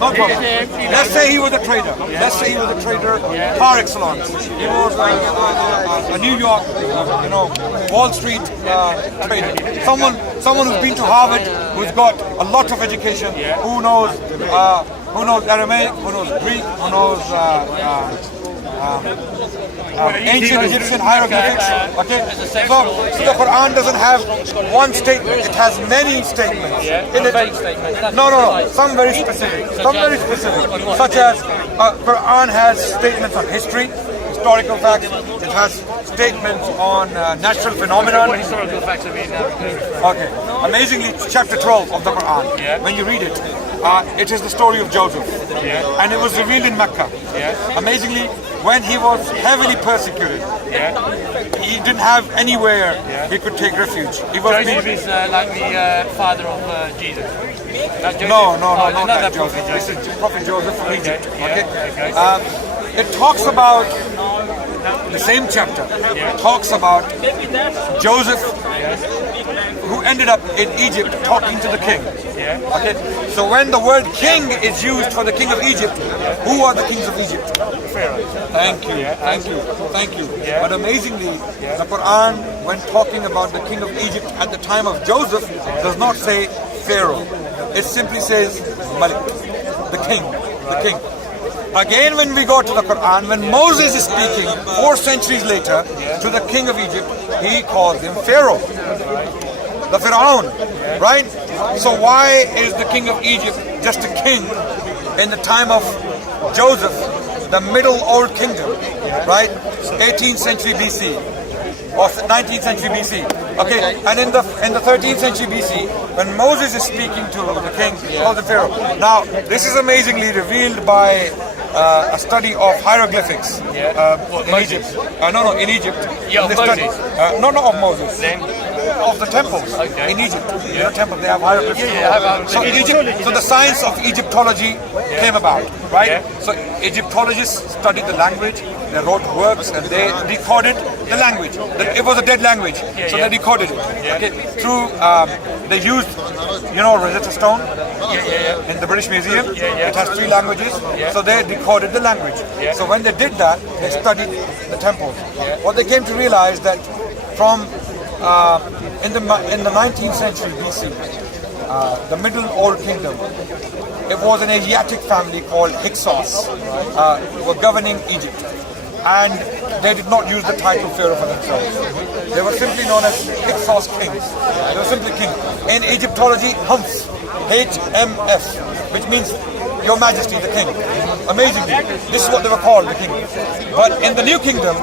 No problem. Let's say he was a trader. Let's say he was a trader par excellence. He was a New York, Wall Street trader. Someone who's been to Harvard, who's got a lot of education, who knows Aramaic, who knows Greek, who knows ancient Egyptian hieroglyphics. Okay, so the Quran doesn't have one statement; it has many statements. In it. No. Some very specific. Such as Quran has statements on history, historical facts. It has statements on natural phenomena. What historical facts are being Okay, amazingly, chapter 12 of the Quran. When you read it, it is the story of Joseph, and it was revealed in Mecca. Amazingly, when he was heavily persecuted, he didn't have anywhere he could take refuge. He was Joseph is like the father of Jesus. No, not that Joseph. This is Prophet Joseph from Egypt. Okay. It talks about the same chapter. Talks about Joseph, who ended up in Egypt talking to the king. Okay. So when the word king is used for the king of Egypt, who are the kings of Egypt? Pharaoh. Thank you. But amazingly, the Quran, when talking about the king of Egypt at the time of Joseph, does not say Pharaoh. It simply says Malik, the king. Again, when we go to the Quran, when Moses is speaking 4 centuries later to the king of Egypt, he calls him Pharaoh, the Pharaoh, right? So why is the king of Egypt just a king in the time of Joseph, the Middle Old Kingdom, right? 18th century BC or 19th century BC. Okay, and in the 13th century BC, when Moses is speaking to the king, he calls him Pharaoh. Now, this is amazingly revealed by a study of hieroglyphics in Egypt. In Egypt. Yeah, of Moses. Of Moses. Of the temples in Egypt. The temples, they have hieroglyphics. So so the science of Egyptology came about, right? So Egyptologists studied the language, they wrote works, and they decoded the language. It was a dead language, so they decoded it. Okay, through they used, Rosetta Stone in the British Museum. It has 3 languages, so they decoded the language. So when they did that, they studied the temples. What they came to realize that from in the 19th century BC, the Middle Old Kingdom, it was an Asiatic family called Hyksos were governing Egypt, and they did not use the title Pharaoh for themselves. They were simply known as Hyksos kings. They were simply kings. In Egyptology, Humf, HMF, which means Your Majesty, the King. Amazingly, this is what they were called, the king. But in the New Kingdom,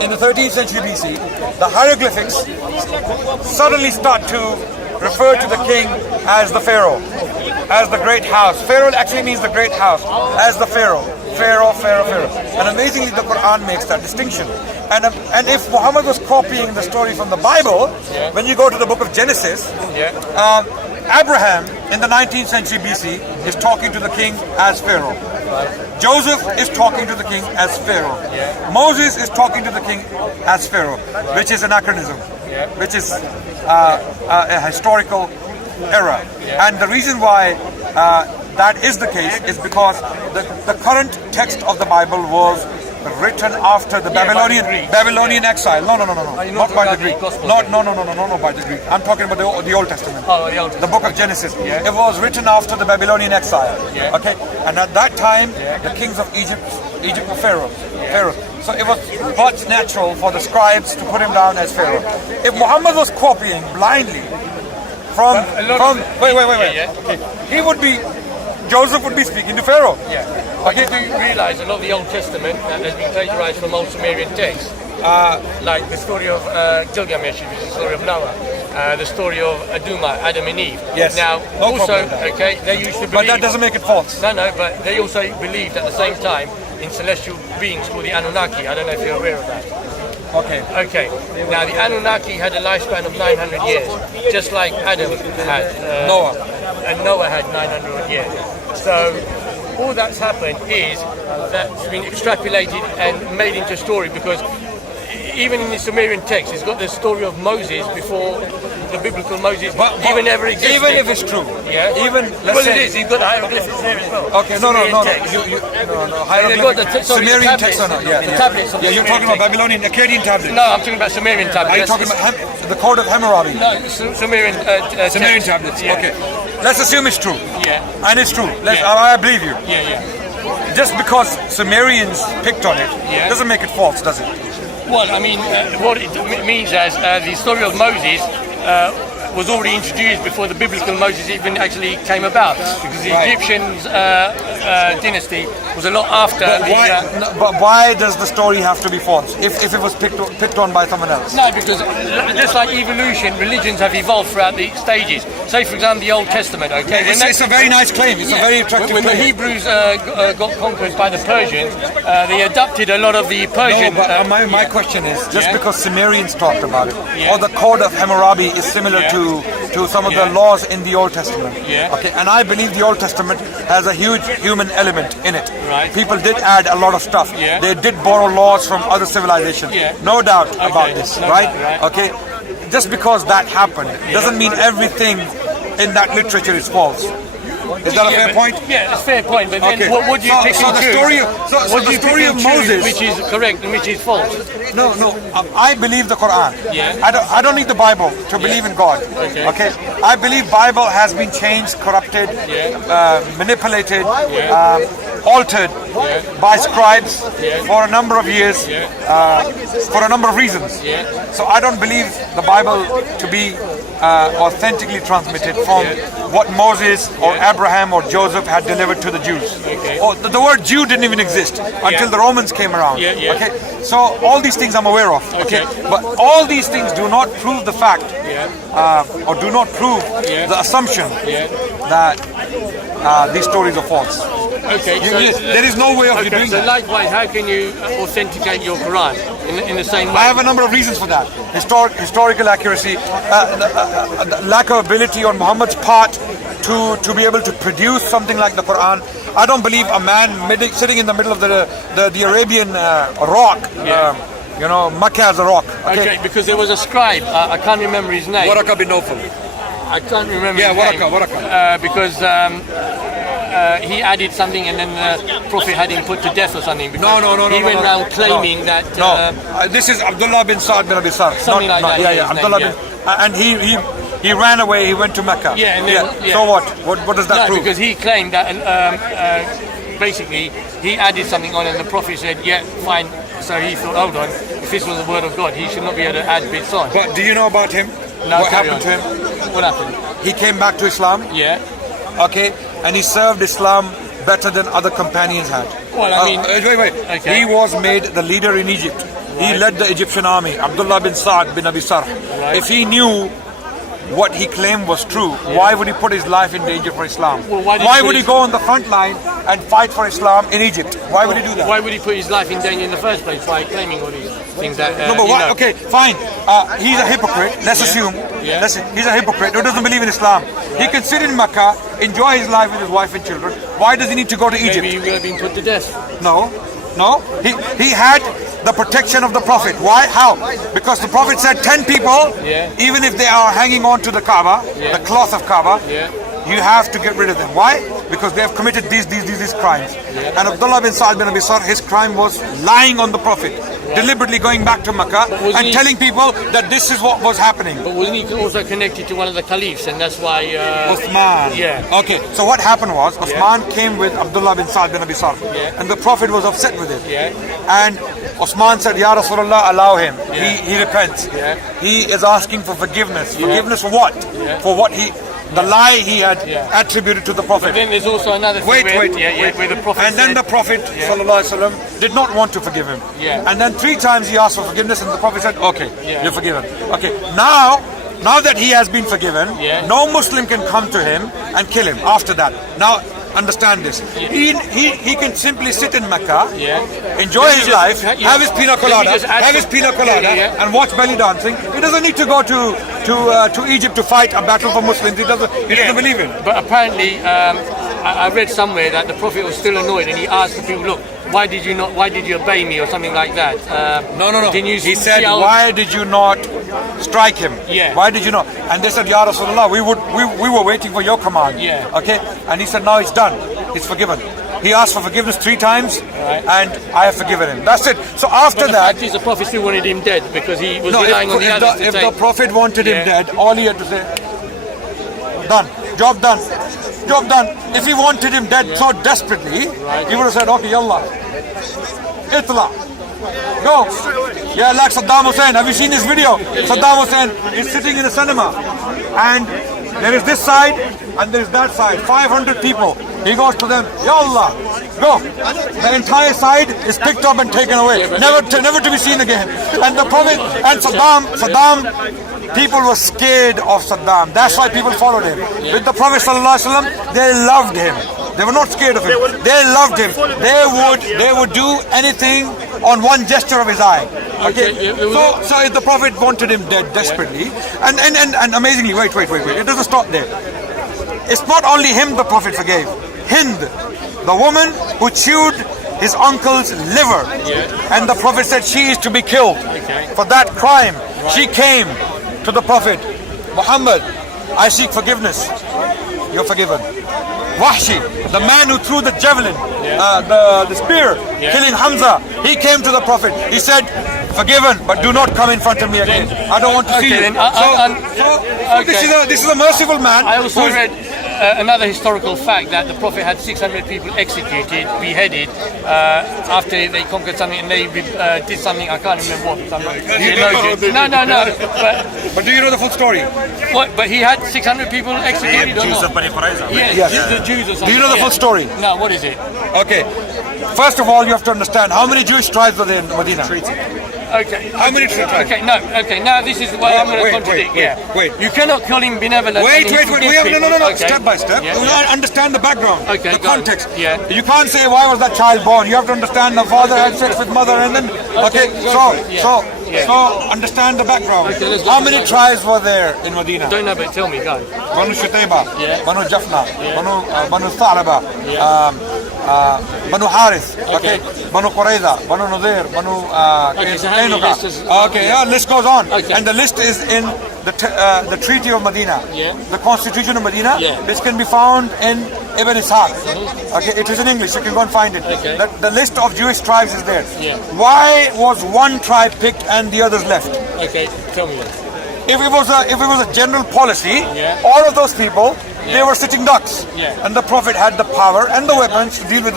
in the 13th century BC, the hieroglyphics suddenly start to refer to the king as the Pharaoh, as the great house. Pharaoh actually means the great house, as the Pharaoh. Pharaoh. And amazingly, the Quran makes that distinction. And if Muhammad was copying the story from the Bible, when you go to the book of Genesis, Abraham in the 19th century BC is talking to the king as Pharaoh. Joseph is talking to the king as Pharaoh. Moses is talking to the king as Pharaoh, which is anachronism, which is a historical error. And the reason why that is the case is because the current text of the Bible was written after the Babylonian exile. No, not by the Greek. No, by the Greek. I'm talking about the Old Testament. The book of Genesis. It was written after the Babylonian exile. Okay, and at that time, the kings of Egypt were pharaohs. So it was but natural for the scribes to put him down as Pharaoh. If Muhammad was copying blindly from wait. Okay, Joseph would be speaking to Pharaoh. Okay. Do you realise a lot of the Old Testament has been plagiarised from old Sumerian texts? Like the story of Gilgamesh, which is the story of Noah, the story of Aduma, Adam and Eve. Yes. Now, they used to believe... But that doesn't make it false. No, but they also believed at the same time in celestial beings called the Anunnaki. I don't know if you're aware of that. Okay. Now, the Anunnaki had a lifespan of 900 years, just like Adam had. Noah. And Noah had 900 years. So, all that's happened is that's been extrapolated and made into a story because even in the Sumerian text, it's got the story of Moses before the biblical Moses even ever existed. Even if it's true. Yeah. Even well, it is. You've got the hieroglyphics there as well. Okay. No. Hieroglyphics. Sumerian text or not? Yeah. The tablets. Yeah. You're talking about Babylonian, Akkadian tablets. No, I'm talking about Sumerian tablets. Are you talking about the Code of Hammurabi? No, Sumerian. Sumerian tablets. Yeah. Okay. Let's assume it's true. Yeah. And it's true. I believe you. Yeah. Just because Sumerians picked on it doesn't make it false, does it? Well, I mean, what it means as the story of Moses was already introduced before the biblical Moses even actually came about, because the Egyptians dynasty was a lot after. But why does the story have to be false if it was picked on by someone else? No, because just like evolution, religions have evolved throughout the stages. Say, for example, the Old Testament. Okay, it's a very nice claim. It's a very attractive claim. When the Hebrews got conquered by the Persians, they adopted a lot of the Persian. No, but my question is, just because Sumerians talked about it, or the Code of Hammurabi is similar to some of the laws in the Old Testament. Okay, and I believe the Old Testament has a huge human element in it. Right. People did add a lot of stuff. They did borrow laws from other civilizations. No doubt about this, right? Okay, just because that happened doesn't mean everything in that literature is false. Is that a fair point? Yeah, it's a fair point. But then what do you pick and choose? The story of Moses, which is correct and which is false? No. I believe the Quran. I don't need the Bible to believe in God. Okay. I believe Bible has been changed, corrupted, manipulated, altered by scribes for a number of years, for a number of reasons. So I don't believe the Bible to be authentically transmitted from what Moses or Abraham or Joseph had delivered to the Jews. Or the word Jew didn't even exist until the Romans came around. Okay, so all these things I'm aware of. Okay, but all these things do not prove the fact, or do not prove the assumption that these stories are false. Okay, there is no way of you doing so that. likewise, how can you authenticate your Quran in the same way? I have a number of reasons for that. Historical accuracy, the lack of ability on Muhammad's part to be able to produce something like the Quran. I don't believe a man sitting in the middle of the Arabian rock, Makkah as a rock. Okay, because there was a scribe, I can't remember his name. Waraka bin Nawfal. I can't remember his name. Waraka. Because he added something and then the Prophet had him put to death or something. No. He went around claiming that. This is Abdullah bin Sa'd bin Abi Sar. Something like that. Yeah. Abdullah bin. And he ran away. He went to Mecca. So what? What does that prove? Because he claimed that basically he added something on, and the Prophet said, "Yeah, fine." So he thought, hold on, if this was the word of God, he should not be able to add bits on. But do you know about him? No, what happened to him? What happened? He came back to Islam. Yeah. Okay, and he served Islam better than other companions had. Well, I mean, wait. Okay. He was made the leader in Egypt. He led the Egyptian army. Abdullah bin Sa'd bin Abi Sarh. If he knew what he claimed was true, why would he put his life in danger for Islam? Well, why would he go on the front line and fight for Islam in Egypt? Why would he do that? Why would he put his life in danger in the first place by claiming all these things that? No, but why? Okay, fine. He's a hypocrite. Let's assume. He's a hypocrite who doesn't believe in Islam. He can sit in Mecca, enjoy his life with his wife and children. Why does he need to go to Egypt? Maybe he would have been put to death. No. He had the protection of the Prophet. Why? How? Because the Prophet said 10 people, even if they are hanging on to the Kaaba, the cloth of Kaaba, you have to get rid of them. Why? Because they have committed these crimes. And Abdullah bin Sa'd bin Abi Sarh, his crime was lying on the Prophet, deliberately going back to Mecca and telling people that this is what was happening. But wasn't he also connected to one of the caliphs, and that's why... Uthman. Okay, so what happened was, Uthman came with Abdullah bin Sa'd bin Abi Sarh, and the Prophet was upset with it. And Uthman said, Ya Rasulullah, allow him. He repents. He is asking for forgiveness. Forgiveness for what? For what the lie he had attributed to the Prophet. But then there's also another thing wait. Where the Prophet and then the Prophet ﷺ did not want to forgive him. And then 3 times he asked for forgiveness, and the Prophet said, okay, you're forgiven. Okay, now that he has been forgiven, no Muslim can come to him and kill him after that. Now understand this. He can simply sit in Mecca, enjoy his life, have his pina colada, and watch belly dancing. He doesn't need to go to Egypt to fight a battle for Muslims. He doesn't believe in. But apparently, I read somewhere that the Prophet was still annoyed, and he asked the people, look, why did you obey me or something like that? No. Didn't you He said, see how- why did you not strike him? Yeah. Why did you not? And they said, Ya Rasulullah, we were waiting for your command. Yeah. Okay. And he said, now it's done. It's forgiven. He asked for forgiveness 3 times, and I have forgiven him. That's it. So after But the that, fact is the Prophet still wanted him dead because he was no, relying on the others to if take. the Prophet wanted him Yeah. dead, all he had to say, done, job done, job done. If he wanted him dead so desperately, he would have said, okay, yallah, itla, go. Yeah, like Saddam Hussein. Have you seen this video? Saddam Hussein is sitting in a cinema, and there is this side and there is that side. 500 people. He goes to them, yallah, go. The entire side is picked up and taken away, never to be seen again. And the Prophet and Saddam, people were scared of Saddam. That's why people followed him. With the Prophet ﷺ, they loved him. They were not scared of him. They loved him. They would do anything on one gesture of his eye. Okay. So if the Prophet wanted him dead desperately, and amazingly, wait. It doesn't stop there. It's not only him the Prophet forgave. Hind, the woman who chewed his uncle's liver, and the Prophet said she is to be killed for that crime. She came to the Prophet, Muhammad, I seek forgiveness. You're forgiven. Wahshi, the man who threw the javelin, the spear, killing Hamza, he came to the Prophet. He said, forgiven, but do not come in front of me again. I don't want to see you. This is a merciful man. I also read another historical fact that the Prophet had 600 people executed, beheaded, after they conquered something and they did something, I can't remember what. I'm not theologian. No. But do you know the full story? What? But he had 600 people executed or Jews not? of Banu Qurayza. Yes, the Jews or something. Do you know the full story? No, what is it? Okay. First of all, you have to understand how many Jewish tribes were there in Medina. Okay. How many tribes? Okay, no. Okay, now this is what I'm going to contradict. Wait. You cannot call him benevolent. Wait. and he We have forgives no. people. Okay. Step by step. Yeah. We gotta understand the background, Okay, the go on. context. Yeah. You can't say why was that child born. You have to understand the father had sex with mother, and then so understand the background. Okay, let's go How to many the tribes were there in Medina? Don't know, but tell me, go. Banu Shutayba, Banu Jafna, Banu Tharaba, Banu Harith, Banu Qurayza, Banu Nadir, Banu so how many lists is- list goes on. Okay. And the list is in the Treaty of Medina, the Constitution of Medina, which can be found in Ibn Ishaq. Okay, it is in English, you can go and find it. Okay. The list of Jewish tribes is there. Yeah. Why was one tribe picked and the others left? Okay, tell me then. If it was a general policy, Yeah. all of those people, they were sitting ducks. Yeah. And the Prophet had the power and the weapons to deal with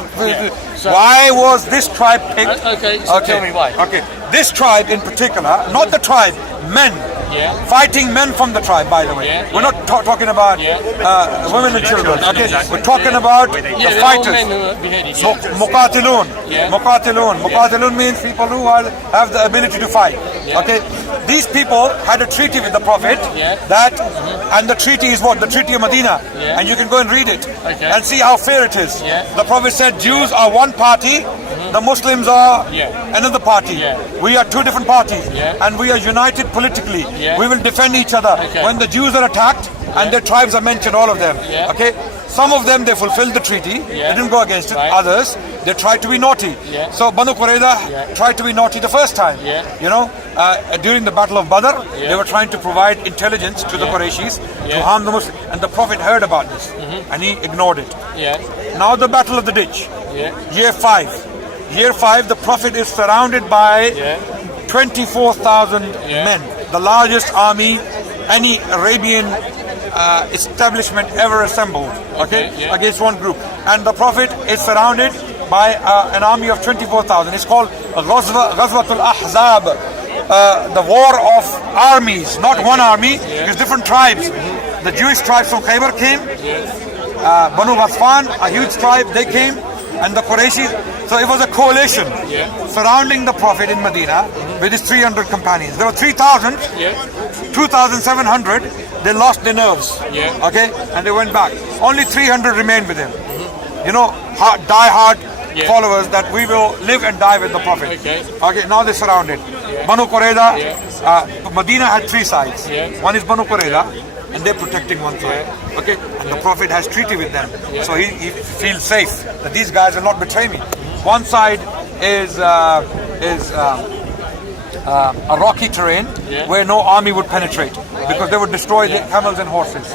So- why was this tribe picked? Okay, so tell me why. Okay, this tribe in particular, not the tribe, men. Yeah. Fighting men from the tribe, by the way. Yeah. We're not talking about women and children. Okay, we're talking about the Yeah, they're all fighters. men who are beheaded. Yeah. Muqatilun. Yeah. Muqatilun. Muqatilun means people who have the ability to fight. Yeah. Okay. These people had a treaty with the Prophet and the treaty is what? The Treaty of Medina. Yeah. And you can go and read it Okay. and see how fair it is. Yeah. The Prophet said Jews are one party, the Muslims are another party. Yeah. We are two different parties Yeah. and we are united politically. Yeah. We will defend each other. Okay. When the Jews are attacked and their tribes are mentioned, all of them. Yeah. Okay. Some of them, they fulfilled the treaty. Yeah. They didn't go against it. Right. Others, they tried to be naughty. Yeah. So Banu Qurayza tried to be naughty the first time. Yeah. You know, during the Battle of Badr, they were trying to provide intelligence to the Qurayshis to harm the Muslims. And the Prophet heard about this and he ignored it. Yeah. Now the Battle of the Ditch, Yeah. year 5. Year 5, the Prophet is surrounded by 24,000 men. The largest army any Arabian establishment ever assembled, against one group. And the Prophet is surrounded by an army of 24,000. It's called Ghazwatul Ahzab, the war of armies, not one army, it's different tribes. The Jewish tribes from Khaybar came, Banu Ghatfan, a huge tribe, they came, and the Qurayshis. So it was a coalition surrounding the Prophet in Medina with his 300 companions. There were 3,000, 2,700, they lost their nerves, and they went back. Only 300 remained with him. You know, die-hard followers that we will live and die with the Prophet. Okay, now they're surrounded. Banu Qurayza, Medina had 3 sides. One is Banu Qurayza, and they're protecting one side. And the Prophet has treaty with them. So he feels safe that these guys will not betray me. One side is a rocky terrain where no army would penetrate because they would destroy the camels and horses.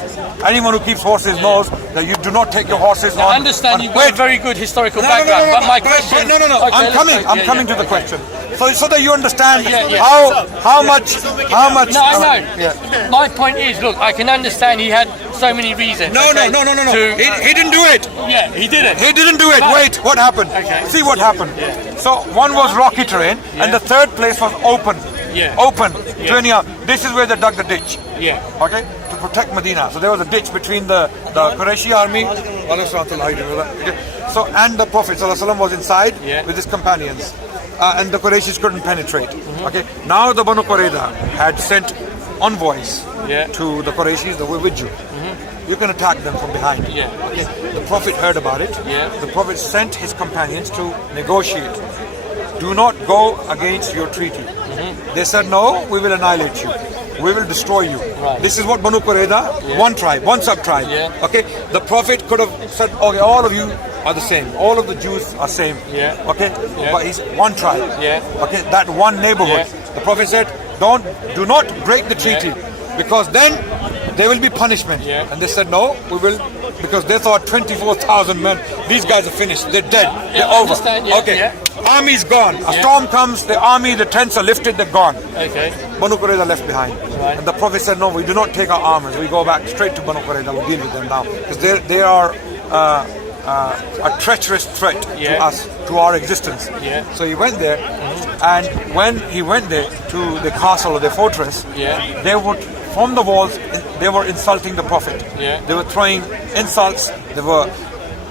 Anyone who keeps horses knows that you do not take your horses on. I understand you've got a very good historical background, but my question... No. Okay, I'm coming to the question. So that you understand Yeah. how much. No, I know. My point is, look, I can understand he had so many reasons. No. He didn't do it. Yeah, he didn't. He didn't do it. Wait, what happened? Okay. See what happened. So one was rocky terrain, and the third place was open. Open. This is where they dug the ditch. Okay, to protect Medina. So there was a ditch between the Qurayshi army. So and the Prophet ﷺ was inside with his companions, and the Qurayshis couldn't penetrate. Okay, now the Banu Qurayza had sent envoys to the Qurayshis. They were with you. You can attack them from behind. Okay. The Prophet heard about it. The Prophet sent his companions to negotiate. Do not go against your treaty. They said, no, we will annihilate you. We will destroy you. This is what Banu Qurayza, one tribe, one sub-tribe. Okay, the Prophet could have said, okay, all of you are the same. All of the Jews are same. Okay, but he's one tribe. Okay, that one neighborhood. The Prophet said, do not break the treaty, because then there will be punishment. And they said, no, we will, because they thought 24,000 men. These guys are finished. They're dead. They're over. Okay. Army's gone. A storm comes, the army, the tents are lifted, they're gone. Banu Qurayza left behind. And the Prophet said, no, we do not take our armors. We go back straight to Banu Qurayza. We'll deal with them now. Because they are a treacherous threat to us, to our existence. So he went there, and when he went there to the castle or the fortress, they would, from the walls, they were insulting the Prophet. They were throwing insults.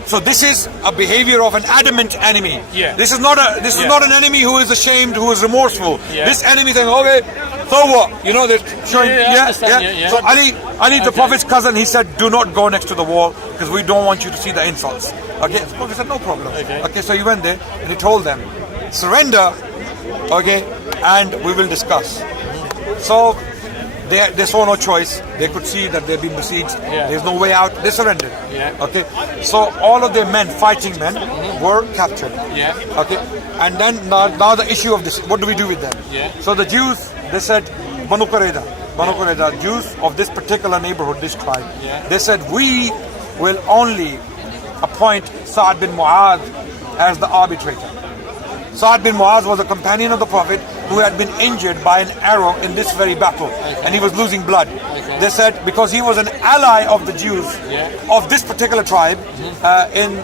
So this is a behavior of an adamant enemy. This is not an enemy who is ashamed, who is remorseful. This enemy saying, okay, so what? You know, they're showing. So Ali, the Prophet's cousin, he said, do not go next to the wall because we don't want you to see the insults. Okay, the Prophet said, no problem. Okay, so he went there and he told them, surrender, okay, and we will discuss. So they saw no choice. They could see that they've been besieged. There's no way out. They surrendered. Okay. So all of their men, fighting men, were captured. Okay. And then now the issue of this, what do we do with them? So the Jews, they said, Banu Qurayza, Jews of this particular neighborhood, this tribe, they said, we will only appoint Sa'ad bin Mu'adh as the arbitrator. Sa'ad bin Mu'adh was a companion of the Prophet who had been injured by an arrow in this very battle, and he was losing blood. They said because he was an ally of the Jews of this particular tribe in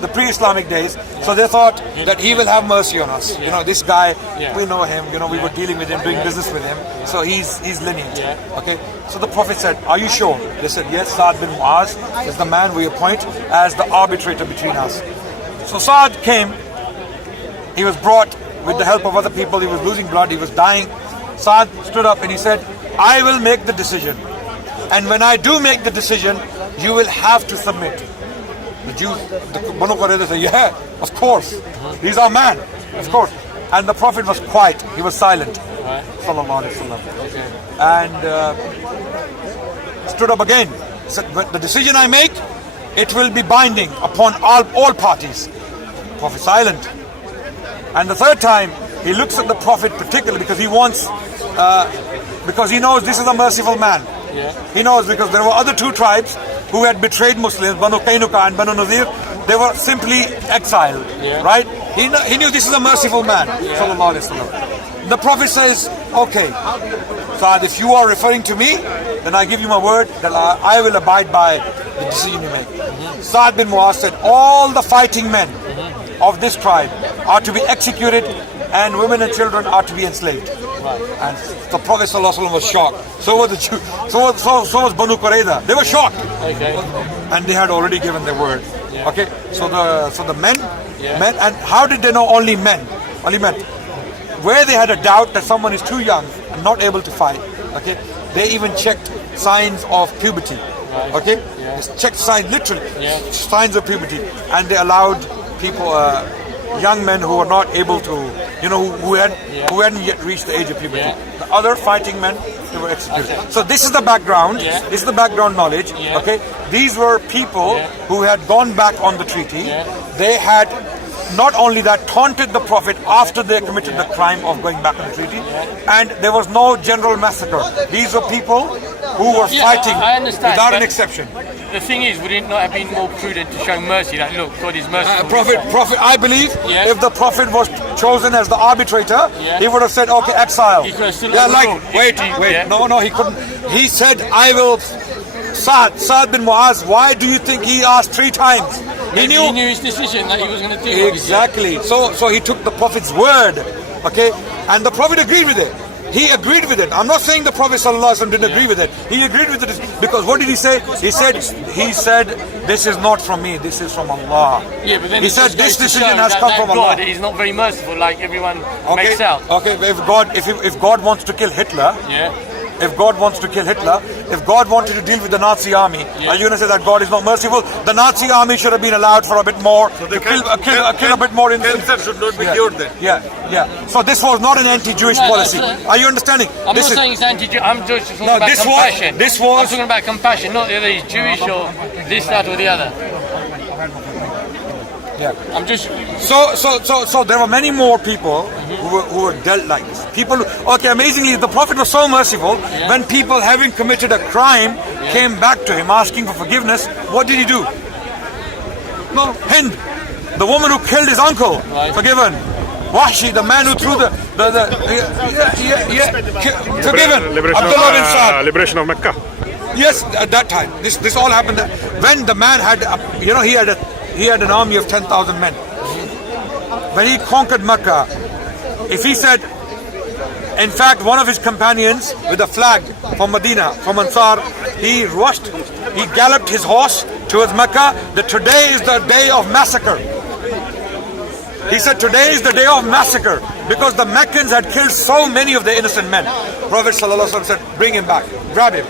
the pre-Islamic days, so they thought that he will have mercy on us. You know, this guy, we know him, you know, we were dealing with him, doing business with him, so he's lenient. Okay, so the Prophet said, are you sure? They said, yes, Sa'ad bin Mu'adh is the man we appoint as the arbitrator between us. So Sa'ad came. He was brought with the help of other people. He was losing blood. He was dying. Sa'ad stood up and he said, I will make the decision. And when I do make the decision, you will have to submit. The Jews, the Banu Qurayza said, yeah, of course. He's our man. Of course. And the Prophet was quiet. He was silent. Sallallahu Alaihi Wasallam. And stood up again. Said, the decision I make, it will be binding upon all parties. The Prophet silent. And the third time, he looks at the Prophet particularly because he wants, because he knows this is a merciful man. He knows because there were other two tribes who had betrayed Muslims, Banu Qaynuqa and Banu Nadir. They were simply exiled, right? He knew this is a merciful man. Sallallahu Alaihi Wasallam. The Prophet says, okay, Sa'ad, if you are referring to me, then I give you my word that I will abide by the decision you make. Sa'ad bin Mu'adh said, all the fighting men of this tribe are to be executed, and women and children are to be enslaved. And the Prophet ﷺ was shocked. So was the Jews. So was Banu Qurayza. They were shocked. And they had already given their word. Okay. So the men, and how did they know only men? Only men. Where they had a doubt that someone is too young and not able to fight. Okay. They even checked signs of puberty. Okay. They checked signs, literally signs of puberty, and they allowed people, young men who were not able to, you know, who hadn't yet reached the age of puberty. The other fighting men, they were executed. So this is the background. This is the background knowledge. Okay, these were people who had gone back on the treaty. They had not only that, taunted the Prophet after they committed the crime of going back on the treaty, and there was no general massacre. These were people who were fighting I understand, without an exception. The thing is, would it not have been more prudent to show mercy? Like, look, God is merciful. Prophet, I believe Yeah. if the Prophet was chosen as the arbitrator, he would have said, okay, exile. He could have still Yeah, overruled. wait. Yeah. No, he couldn't. He said, I will. Saad bin Muaz, why do you think he asked 3 times? He knew his decision that he was going to do. Exactly. So he took the Prophet's word, okay, and the Prophet agreed with it. He agreed with it. I'm not saying the Prophet ﷺ didn't agree with it. He agreed with it because what did he say? He said, this is not from me. This is from Allah. Yeah, but then he said this decision has come from Allah. God is not very merciful, like everyone makes out. Okay, if God wants to kill Hitler. Yeah. If God wants to kill Hitler, if God wanted to deal with the Nazi army, are you going to say that God is not merciful? The Nazi army should have been allowed for a bit more, to kill a bit more. Cancer should not be cured then. Yeah. So this was not an anti-Jewish policy. Are you understanding? I'm not saying it's anti-Jewish. I'm just talking about compassion. I'm talking about compassion, not whether he's Jewish or this, that, or the other. Yeah. I'm just. So there were many more people who were dealt like this. People. Okay, amazingly, the Prophet was so merciful. When people having committed a crime came back to him asking for forgiveness, what did he do? No, Hind, the woman who killed his uncle, forgiven. Wahshi, the man who threw forgiven. Abdullah bin Saad. Liberation of Mecca. Yes, at that time. This all happened when the man had, he had an army of 10,000 men. When he conquered Mecca, if he said, in fact, one of his companions with a flag from Medina, from Ansar, he galloped his horse towards Mecca, that today is the day of massacre. He said, today is the day of massacre, because the Meccans had killed so many of the innocent men. Prophet ﷺ said, bring him back, grab him.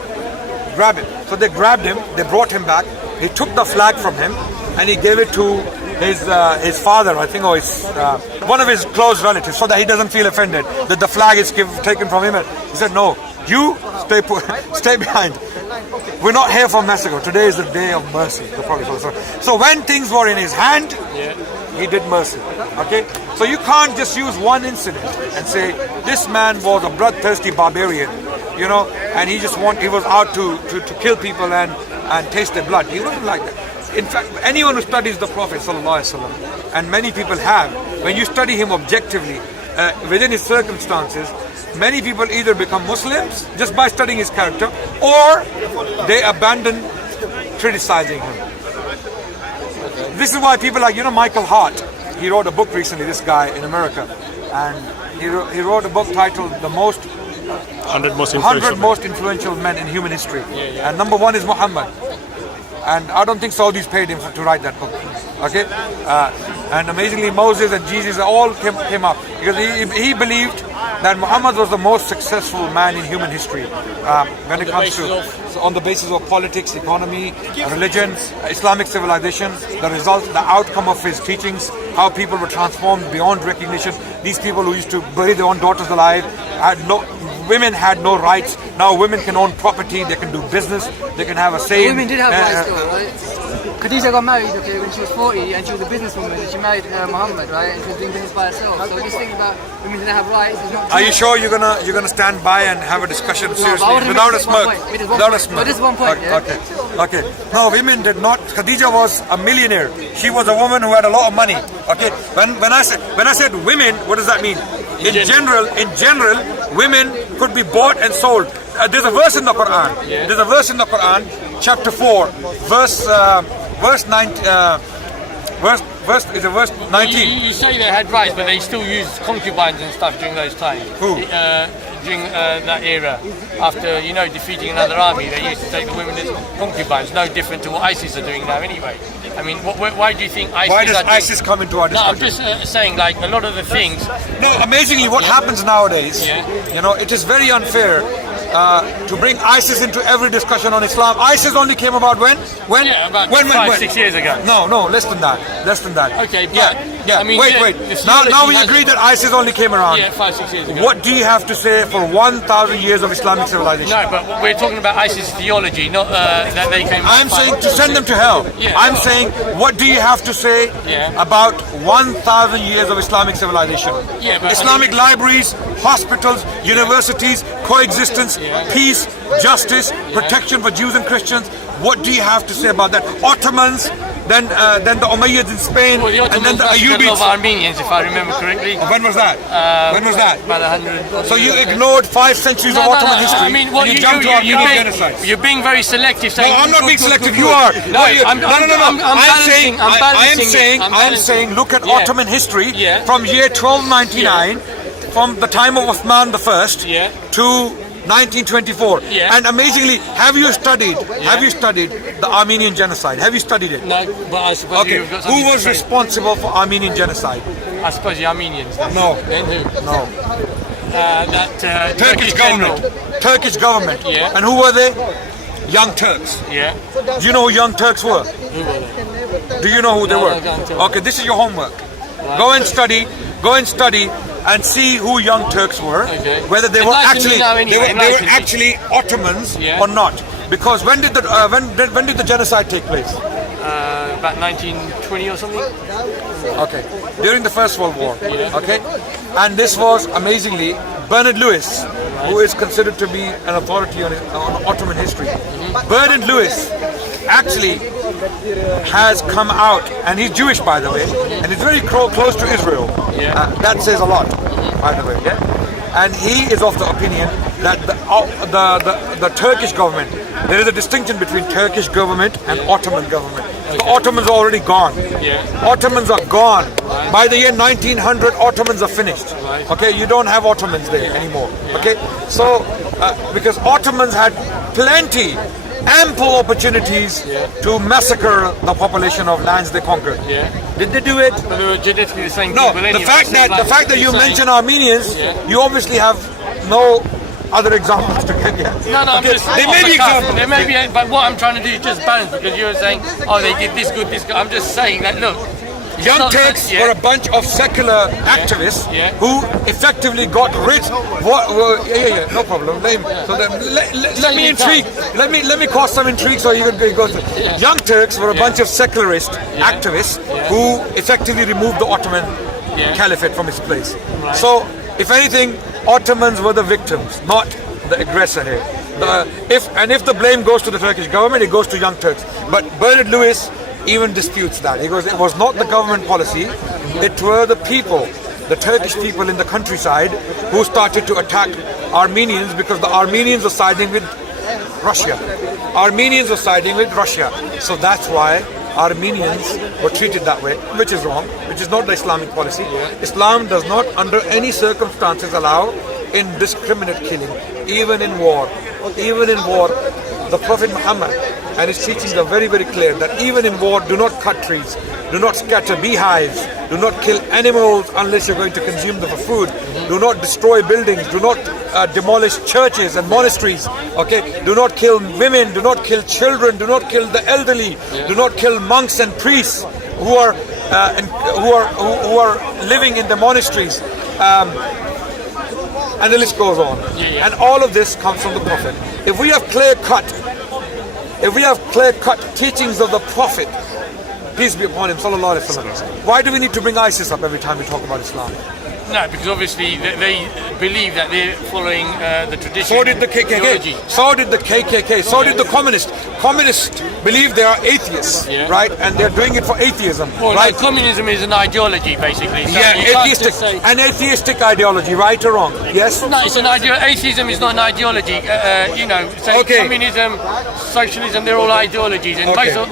So they grabbed him, they brought him back, he took the flag from him, and he gave it to his father, I think, or one of his close relatives, so that he doesn't feel offended that the flag is taken from him. He said, no, you stay behind. We're not here for massacre. Today is the day of mercy. The Prophet ﷺ. So when things were in his hand, he did mercy. Okay? So you can't just use one incident and say, this man was a bloodthirsty barbarian, and he was out to kill people and taste their blood. He wasn't like that. In fact, anyone who studies the Prophet ﷺ, and many people have, when you study him objectively, within his circumstances, many people either become Muslims just by studying his character, or they abandon criticizing him. This is why people like, Michael Hart, he wrote a book recently, this guy in America, and he wrote a book titled The 100 most influential men in human history. And number 1 is Muhammad. And I don't think Saudis paid him to write that book. Okay? And amazingly, Moses and Jesus all came up. Because he believed that Muhammad was the most successful man in human history. When it comes to, on the basis of politics, economy, religion, Islamic civilization, the result, the outcome of his teachings, how people were transformed beyond recognition. These people who used to bury their own daughters alive, women had no rights. Now women can own property, they can do business, they can have a say. Women did have rights though, right? Khadija got married, when she was 40, and she was a businesswoman, and she married Muhammad, right? And she was doing business by herself. So this thing about women didn't have rights is not true. Are you sure you're gonna stand by and have a discussion seriously without a smirk? Without a smirk. Just one point. Okay. No, women did not. Khadija was a millionaire. She was a woman who had a lot of money. Okay. When I said women, what does that mean? In general, women could be bought and sold. There's a verse in the Quran. There's a verse in the Quran, chapter 4, verse 19. Verse 19. You say they had rights, but they still used concubines and stuff during those times. Who? During that era, after defeating another army, they used to take the women as concubines. No different to what ISIS are doing now, anyway. I mean, why do you think ISIS? Why does ISIS come into our discussion? No, I'm just saying, like a lot of the things. No, amazingly, what happens nowadays, it is very unfair. to bring ISIS into every discussion on Islam. ISIS only came about when? Yeah, about when? 6 years ago. No, less than that. Less than that. Okay, but, yeah. I mean, wait. Now we has- agree that ISIS only came around. Yeah, 5-6 years ago. What do you have to say for 1,000 years of Islamic civilization? No, but we're talking about ISIS theology, not that they came. I'm saying to send them to hell. Yeah. I'm saying, what do you have to say about 1,000 years of Islamic civilization? Yeah, but Islamic libraries, hospitals, universities, coexistence, peace, justice, protection for Jews and Christians. What do you have to say about that? Ottomans, then the Umayyads in Spain, Well, the and then Ottomans the massacred a lot of Ayyubids. Armenians, if I remember correctly. When was that? When was that? About 100. So you ignored 5 centuries of Ottoman history. I mean, what and you jumped to Armenian genocide. you're being very selective. Saying, No, I'm not being good, selective. good, You good. are. No, I'm saying, look at Ottoman history Yeah. from year 1299, from the time of Uthman I Yeah. to 1924. Yeah. And amazingly, have you studied the Armenian genocide? Have you studied it? No, but I suppose Okay. you've got Who something was to say. responsible for Armenian genocide? I suppose the Armenians. Then. No. Then who? No. Turkish government. Turkish government. Yeah. And who were they? Young Turks. Yeah. Do you know who Young Turks were? Who were they? Do you know who they No, were? I can't tell. Okay, this is your homework. Go and study and see who Young Turks were. Okay. Whether they were Enlighten actually me now anyway, they were enlighten me. actually Ottomans Yeah. or not. Because when did the genocide take place? About 1920 or something. Okay, during the First World War. Okay, and this was amazingly Bernard Lewis, who is considered to be an authority on Ottoman history. Bernard Lewis actually has come out, and he's Jewish, by the way, and he's very close to Israel. That says a lot, by the way. Yeah? And he is of the opinion that the Turkish government, there is a distinction between Turkish government and Ottoman government. The Ottomans are already gone. Ottomans are gone. By the year 1900, Ottomans are finished. Okay, you don't have Ottomans there anymore. Okay, so because Ottomans had plenty, ample opportunities to massacre the population of lands they conquered. Did they do it? But they were genetically the same No. people anyway. The fact that you mention Armenians, you obviously have no other examples to get yet. No, I'm Okay, just. there off may the be cuff. examples. There may be, but what I'm trying to do is just balance, because you're saying, oh, they did this good, this good. I'm just saying that, look. Young Turks were a bunch of secular activists who effectively got rid. No problem. Let me intrigue. Let me cause some intrigue so you can go through. Young Turks were a bunch of secularist activists who effectively removed the Ottoman Caliphate from its place. So, if anything, Ottomans were the victims, not the aggressor here. If the blame goes to the Turkish government, it goes to Young Turks. But Bernard Lewis even disputes that. He goes, it was not the government policy, it were the people, the Turkish people in the countryside who started to attack Armenians because the Armenians were siding with Russia. Armenians were siding with Russia. So that's why Armenians were treated that way, which is wrong, which is not the Islamic policy. Islam does not under any circumstances allow indiscriminate killing, even in war. Even in war, the Prophet Muhammad and his teachings are very, very clear that even in war, do not cut trees, do not scatter beehives, do not kill animals unless you're going to consume them for food, do not destroy buildings, do not demolish churches and monasteries, okay? Do not kill women, do not kill children, do not kill the elderly, do not kill monks and priests who are living in the monasteries. And the list goes on. And all of this comes from the Prophet. If we have clear-cut teachings of the Prophet, peace be upon him, sallallahu alaihi wasallam, why do we need to bring ISIS up every time we talk about Islam? No, because obviously they believe that they're following the tradition. So did the KKK. So did the KKK. So did the communists. Communists believe they are atheists, right? And they're doing it for atheism, Well, right? no, communism is an ideology, basically. So Yeah, you can't atheistic. just say- An atheistic ideology, right or wrong? Yes? No, it's an atheism is not an ideology. So communism, socialism, they're all ideologies, and Okay. most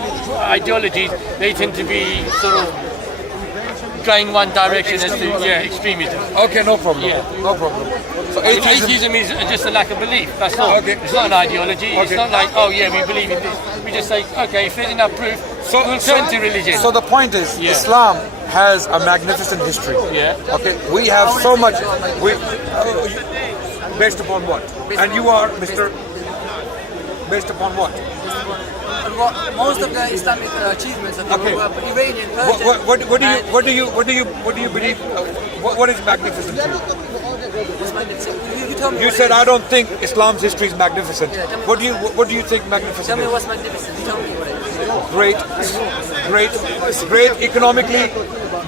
ideologies they tend to be sort of going one direction as to extremism. Okay, no problem. Yeah. No problem. So Atheism is just a lack of belief. That's all. Okay. It's not an ideology. It's Okay. not like, oh yeah, we believe in this. We just say, okay, if there's enough proof, we'll turn to religion. So the point is, Islam has a magnificent history. Yeah. Okay, we have so much. Based upon what? And you are Mr. Based upon what? Most of the Islamic achievements of the Okay. were Iranian, Persian. What do you believe? What is magnificent to you? You tell me. You said I don't think Islam's history is magnificent. Yeah, tell me What do you think magnificent Tell me is? what's magnificent. Tell me what it is. Great economically,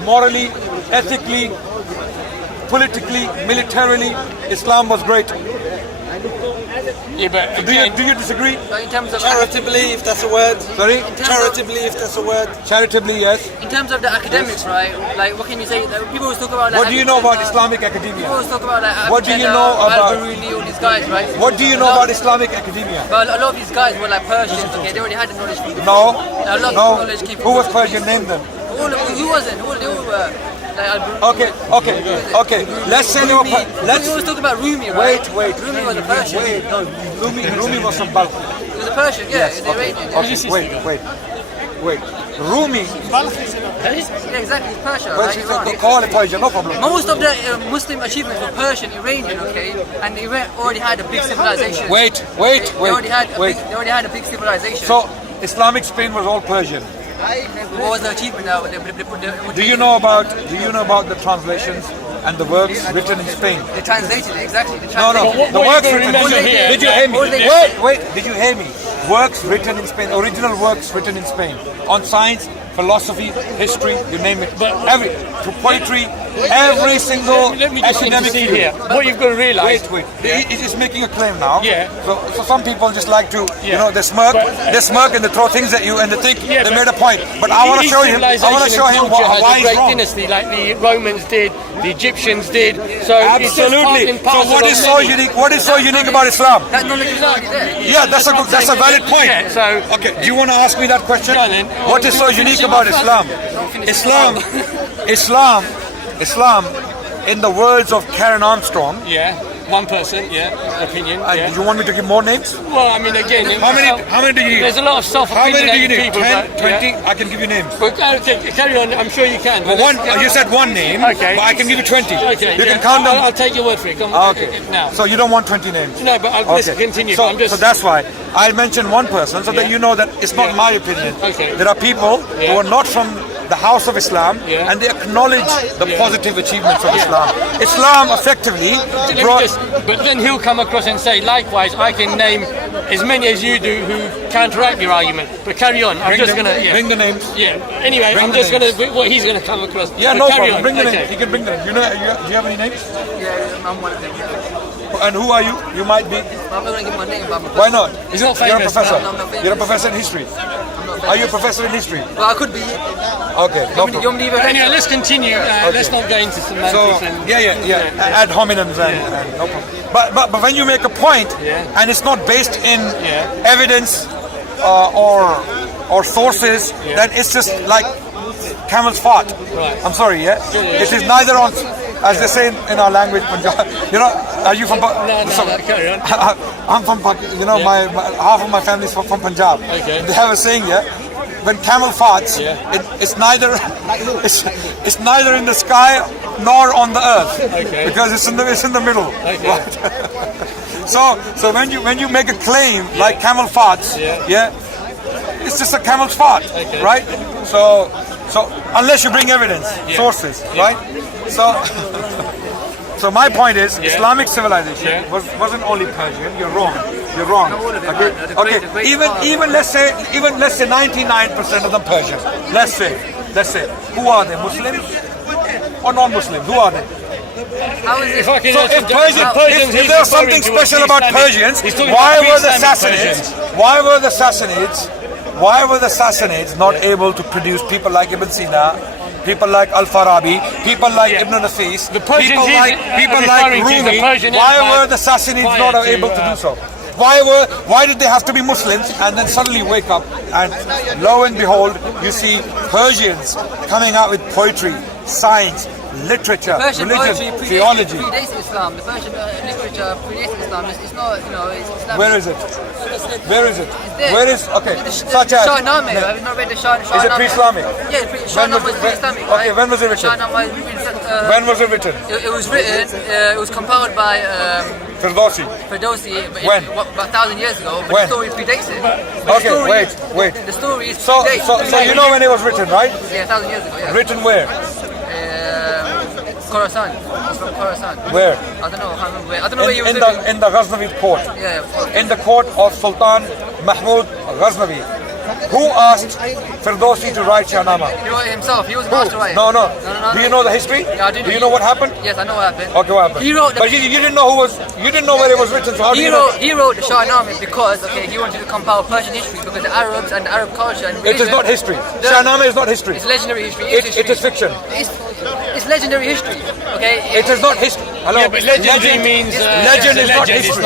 morally, ethically, politically, militarily. Islam was great. Yeah, but Do you disagree? In terms of Charitably, if that's a word. Sorry? Charitably, if that's a word. Charitably, yes. in terms of the academics, right? Like, what can you say? Like, people always talk about. Like, What do you know about Avicenna, Islamic People academia? always talk about like. What do you Avicenna, know about- Al-Biruni, all these guys, right? What do you know about Islamic academia? But a lot of these guys were like Persians. Okay, they already had the knowledge from before. No, A lot of no. knowledge came from Who was before. Persian? Name them. Who wasn't? They all were. Like, Al-Biruni. Okay. Let's say you were. Rumi. Let's We always talk about Rumi, right? wait. Rumi was a Persian. Wait, no. Rumi was from Balkh. He was a Persian, yeah. Yes. He's Iranian. Okay. Wait. Rumi. Yeah, exactly. He's Persian, Well, right? she's Iran. call it Persian, no problem. Most of the Muslim achievements were Persian, Iranian, okay, and Iran already had a big civilization. Wait. They already had a big civilization. So Islamic Spain was all Persian. What was the achievement now? Do you know about the translations and the works written in Spain? They translated it, exactly. They No. translated it. The what works you've written. got to remember here- Did you hear me? All they- Wait. Did you hear me? Works written in Spain. Original works written in Spain on science, philosophy, history, you name it. To poetry, every single Let me just academic intercede field. here. What you've got to realise. Wait. He's just making a claim now. Yeah. So some people just like to, Yeah. they smirk and they throw things at you and they think Yeah, they but made a point. But I want to show him. I want to show him culture has why a he's great wrong. dynasty, like the Romans did, the Egyptians did. So it's just part Absolutely. and So parcel what of is so many. unique? What is so unique about Islam? That knowledge is already there. Yeah, that's a valid point. Yeah, so- Okay, do you want to ask me that question? Go on then. What is so unique about Islam? Islam, in the words of Karen Armstrong. Yeah, one person. Yeah, opinion. Yeah. Do you want me to give more names? Well, I mean, again, How many do you need? There's a lot of How many do you self-opinionated need? people. 10, but, 20? Yeah. I can give you names. But carry on. I'm sure you can. Well, you said one name, Okay. but I can give you 20. Okay. You yeah. can count them. I'll take your word for it. Come Okay. Now. So you don't want 20 names? No, but let's continue. So, I'm just. so that's why I mentioned one person so that you know that it's not my opinion. Okay. There are people who are not from the house of Islam and they acknowledge the positive achievements of Islam. Islam effectively brought... But then he'll come across and say, likewise, I can name as many as you do who counteract your argument. But carry on. I'm just going to... Bring the names. Yeah. Anyway, Bring I'm the just going names. to... What he's going to come across. Yeah, But no carry problem. on. Bring the Okay. names. You can bring them. Do you have any names? Yeah, I'm one of them. And who are you? You might be... I'm not going to give my name, but I'm a Why not? He's not You're a famous. professor. No, I'm not famous. You're a professor in history. Are you a professor in history? Well, I could be. Okay, no You problem. want me to leave it? Anyway, let's continue. Let's not go into semantics. So and, ad hominems and no problem. But when you make a point and it's not based in evidence or sources, then it's just like camel's fart. Right. I'm sorry, it is neither on, as they say in our language, Punjab. Are you from? No, carry on. I'm from. My half of my family is from Punjab. Okay. They have a saying, when camel farts, it's neither it's neither in the sky nor on the earth, Okay. because it's in the middle. Okay. So when you make a claim like camel farts, it's just a camel's fart, Okay. right? So unless you bring evidence, sources, right? So my point is, Islamic civilization wasn't only Persian. You're wrong. Okay. Even let's say 99% of them Persian. Let's say who are they? Muslims or non-Muslims? Who are they? How is it? If I can So answer if Persians, if there's something special about Persians, why were the Sassanids? Why were the Sassanids not able to produce people like Ibn Sina, people like Al-Farabi, people like Ibn Nafis, The Persians people like referring to the Rumi? Persian Why Empire were the Sassanids prior not to, able to do so? Why did they have to be Muslims and then suddenly wake up and lo and behold you see Persians coming out with poetry, science, literature, Persian religion, poetry theology? predates Islam. The Persian literature predates Islam. It's not, it's Islamic. Where is it? Where is it? there. Where is such as? Shahnameh. Have you not read the Shahnameh? Is it pre-Islamic? Yeah, Shahnameh was pre-Islamic. Okay, when was it written? Shahnameh was written. When was it written? It was written. It was compiled by Firdausi. Firdausi, When? about 1,000 years ago, but When? the story predates it. Okay, wait. The story is So you know when it was written, right? Yeah, 1,000 years ago, yeah. Written where? Khorasan. It's from Khorasan. Where? I don't know, I can't remember where. I don't know where you were living. In the Ghaznavid court. Yeah. In the court of Sultan Mahmud Ghaznavi. Who asked Firdausi to write Shahnama? He wrote it himself. He was a master writer. No. Do you know the history? Yeah, I do. Do you know what happened? Yes, I know what happened. Okay, what happened? He wrote but you didn't know you didn't know where it was written, so how do you know? He wrote the Shahnama because he wanted to compile Persian history because the Arabs and the Arab culture and religion. It is not history. Shahnama is not history. It's legendary history. It is fiction. It's legendary history. Okay. It is not history. Hello. Yeah, but legendary means legend is not history.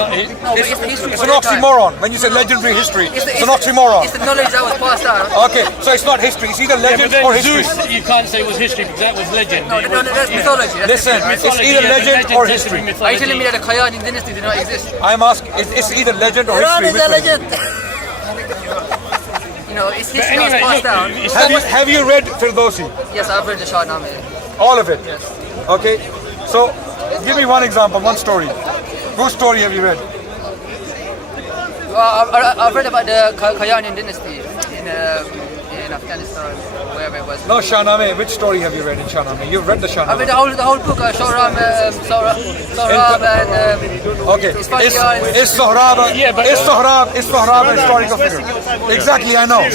It's an oxymoron. When you say legendary history, it's an oxymoron. It's the knowledge that was passed down. Okay, so it's not history. It's either legend or history. Zeus, you can't say was history because that was legend. No, that's mythology. Listen, it's either legend or history. Are you telling me that the Kayani dynasty did not exist? I'm asking, it's either legend or Iran history. is a legend. It's history that was passed down. Have you read Firdausi? Yes, I've read the Shahnama. All of it? Yes. Okay, so give me one example, one story. Whose story have you read? Well, I've read about the Kayani dynasty in Afghanistan, wherever it was. No, Shahnameh. Which story have you read in Shahnameh? You've read the I've Shahnameh. read the whole book, Sohrab and Okay, is Sohrab a historical figure? Exactly, I know.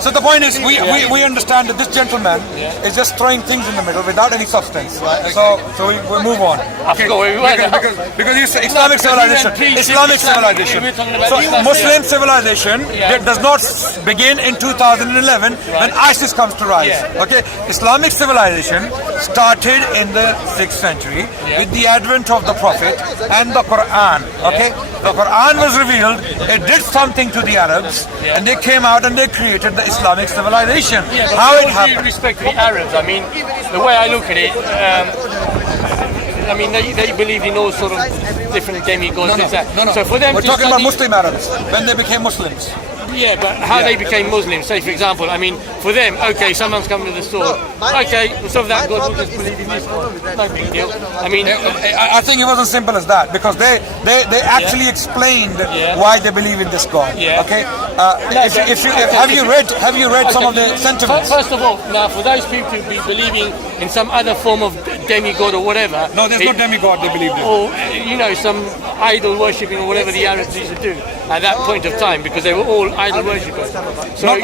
So the point is, we understand that this gentleman is just throwing things in the middle without any substance. So we move on. I forgot where we were. Because you say Islamic civilization. Islamic civilization. So Muslim civilization does not begin in 2011 when ISIS comes to rise. Okay, Islamic civilization started in the 6th century with the advent of the Prophet and the Quran. Okay, the Quran was revealed. It did something to the Arabs, and they came out and they created the Islamic civilization. How it happened? With respect to the Arabs, I mean, the way I look at it. I mean, they believed in all sort of different demigods. No. So for them, we're talking about Muslim Arabs when they became Muslims. Yeah, but how they became Muslims, say for example, I mean, for them, okay, someone's come to the store, okay, instead of that God, we'll just believe in this God, no big deal. I mean, I think it wasn't simple as that because they actually explained why they believe in this God. Okay, have you read some of the sentiments? First of all, now for those people to be believing in some other form of demigod or whatever, no, there's no demigod they believed in, or some idol worshipping or whatever the Arabs used to do at that point of time because they were all idol worshippers. So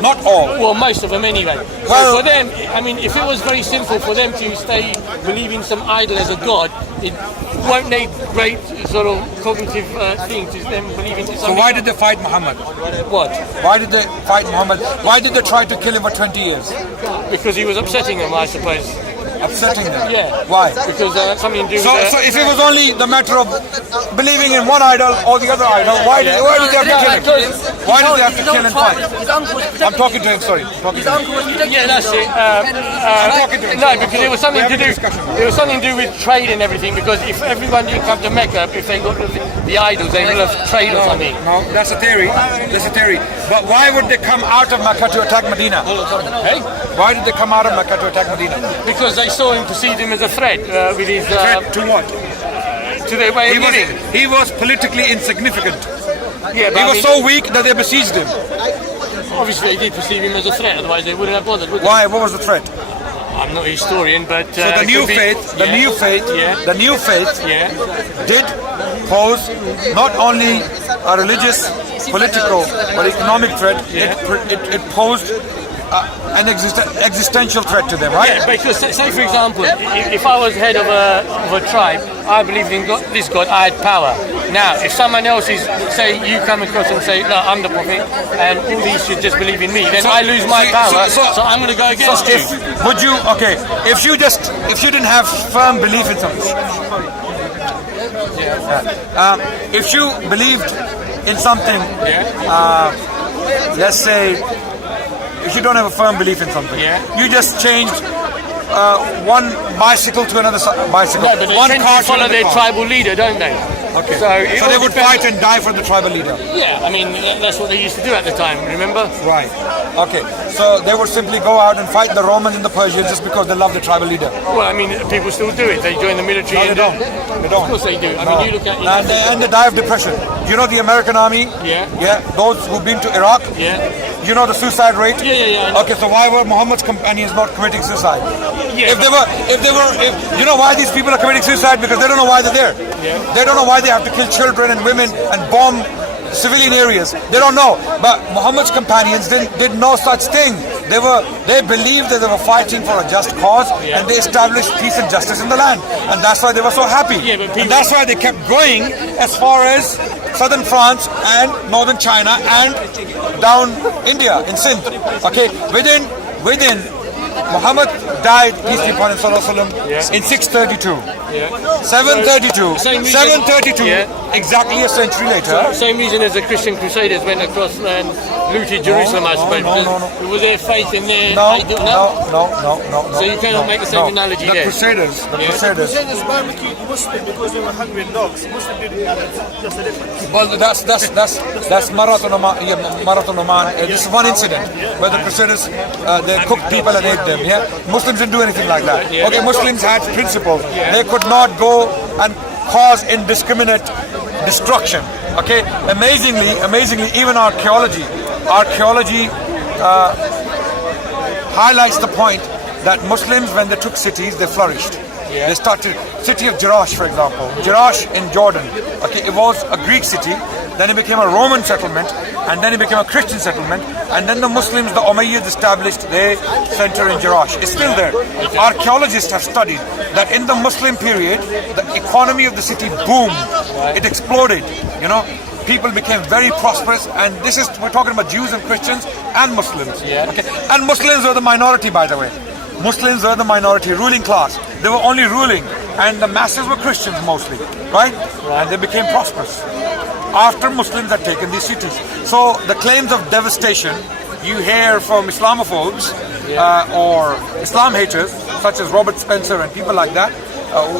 not all. Well, most of them anyway. Well, so for them, I mean, if it was very simple for them to stay believing some idol as a god, it won't need great sort of cognitive thing to them believing in something. So why did they fight Muhammad? What? Why did they fight Muhammad? Why did they try to kill him for 20 years? Because he was upsetting them, I suppose. Upsetting them? Yeah. Why? Because something to do with... So if it was only the matter of believing in one idol or the other idol, why did they have to kill him? Why did they have to kill and fight? I'm talking to him, sorry. Yeah, that's it. I'm talking to him. No, because it was something to do. It was something to do with trade and everything. Because if everyone didn't come to Mecca, if they got the idols, they would have trade or something. No, that's a theory. But why would they come out of Mecca to attack Medina? Hey? Why did they come out of Mecca to attack Medina? Because they saw him, perceived him as a threat with his... Threat to what? To their way of living. He was politically insignificant. Yeah, he was so weak that they besieged him. Obviously, they did perceive him as a threat, otherwise they wouldn't have bothered, would they? Why? What was the threat? I'm not a historian, but... So the new faith did pose not only a religious, political, but economic threat. It posed an existential threat to them, right? Yeah, because say for example, if I was head of a tribe, I believed in God, this God, I had power. Now, if someone else is, say you come across and say, no, I'm the prophet, and all these should just believe in me, then I lose my power, so I'm going to go against you. If you didn't have firm belief in something, if you believed in something, let's say, if you don't have a firm belief in something, you just changed one bicycle to another bicycle. No, but they tend to follow their tribal leader, don't they? Okay. So, it all they would depends- fight and die for the tribal leader. Yeah, I mean that's what they used to do at the time. Remember? Right. Okay. So they would simply go out and fight the Romans and the Persians just because they love the tribal leader. Well, I mean people still do it. They join the military. No, they and don't. They don't. Of course they do. I No. mean, you look at And they die of depression. You know the American army? Yeah. Yeah. Those who've been to Iraq? Yeah. You know the suicide rate? Yeah, I know. Okay, so why were Muhammad's companions not committing suicide? Yeah, If you know why these people are committing suicide? Because they don't know why they're there. Yeah. They don't know why they have to kill children and women and bomb civilian areas. They don't know. But Muhammad's companions did no such thing. They believed that they were fighting for a just cause, and they established peace and justice in the land. And that's why they were so happy. Yeah, but people- And that's why they kept going as far as southern France and northern China and down India in Sindh. Okay, within Muhammad died, peace be upon him, sallallahu alaihi wasallam, in 632. Yeah. 732. Same reason- 732. Yeah. Exactly a century later. Same reason as the Christian Crusaders went across and looted Jerusalem, I suppose. no. Was there faith in their No. ideal? So you cannot make the same analogy the there. Crusaders. The Crusaders. Crusaders barbecued Muslim because they were hungry and dogs. Muslim didn't. That's the difference. Well, that's Marathon Oman. This is one incident where the Crusaders they cooked people and ate them. Yeah, Muslims didn't do anything like that. Okay, Muslims had principles. They could not go and cause indiscriminate destruction. Okay, amazingly, even archaeology highlights the point that Muslims, when they took cities, they flourished. They started city of Jerash, for example. Jerash in Jordan. Okay, it was a Greek city, then it became a Roman settlement, and then it became a Christian settlement, and then the Muslims, the Umayyads, established their center in Jerash. It's still there. Archaeologists have studied that in the Muslim period, the economy of the city boomed. It exploded. You know, people became very prosperous, and we're talking about Jews and Christians and Muslims. Okay, and Muslims were the minority, by the way. Muslims were the minority, ruling class. They were only ruling, and the masses were Christians mostly, right? And they became prosperous after Muslims had taken these cities. So the claims of devastation you hear from Islamophobes or Islam haters, such as Robert Spencer and people like that,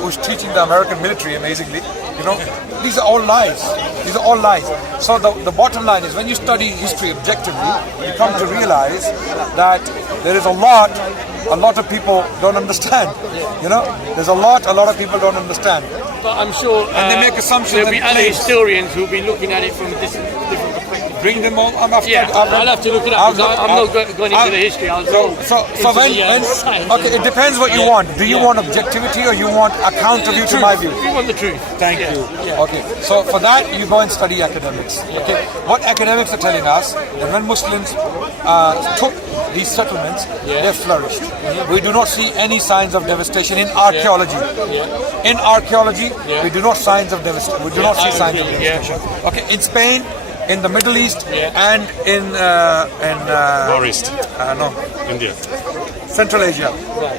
who's teaching the American military, amazingly, you know, these are all lies. These are all lies. So the bottom line is, when you study history objectively, you come to realize that there is a lot of people don't understand. You know, there's a lot of people don't understand. But I'm sure And they make assumptions there'll and be other claims. historians who'll be looking at it from a different perspective. Bring them all. I'll have to look it up, because I'm not going into the history. I'll go So into when the science. okay, it depends what you want. Do you want objectivity or you want a counter view to my view? We want the truth. Thank you. Okay, so for that you go and study academics. Okay, what academics are telling us that when Muslims took these settlements, they flourished. We do not see any signs of devastation in archaeology. In archaeology, we do not signs of devastation. We do not see signs of devastation. Okay, in Spain, in the Middle East, and in Far East, no, India. Central Asia,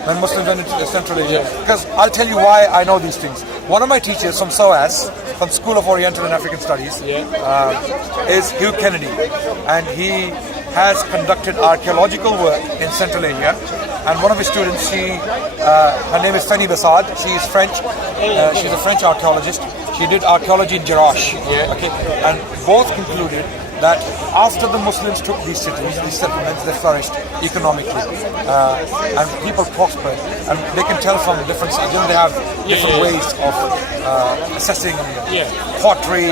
when Muslims went into Central Asia. Because I'll tell you why I know these things. One of my teachers from SOAS, from School of Oriental and African Studies, is Hugh Kennedy, and he has conducted archaeological work in Central Asia. And one of his students, her name is Fanny Bassad. She is French. She's a French archaeologist. She did archaeology in Jerash. Okay, and both concluded that after the Muslims took these cities, these settlements, they flourished economically, and people prospered. And they can tell from different, they have different ways of assessing pottery